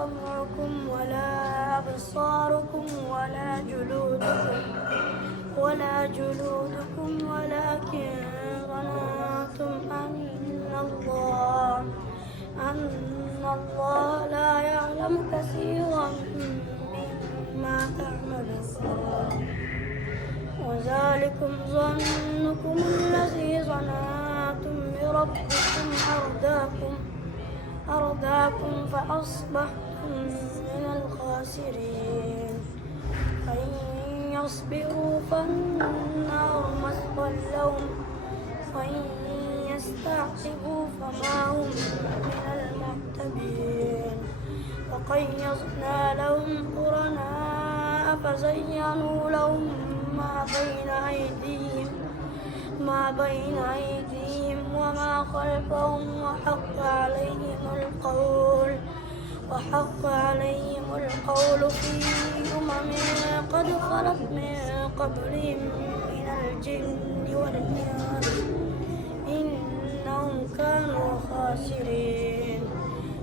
سمعكم ولا أبصاركم ولا جلودكم ولكن ظننتم أن الله لا يعلم كثيرا مما تعملون وذلكم ظنكم الذي ظننتم بربكم أرداكم فأصبحتم من الخاسرين فإن يصبروا فالنار مثوى لهم وإن يستعتبوا فما هم من المعتبين وقيضنا لهم قرناء فزينوا لهم ما بين أيديهم وما خلفهم وحق عليهم القول في قد خلت من قبلهم من الجن والإنس إنهم كانوا خاسرين.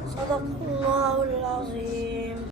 صدق الله العظيم.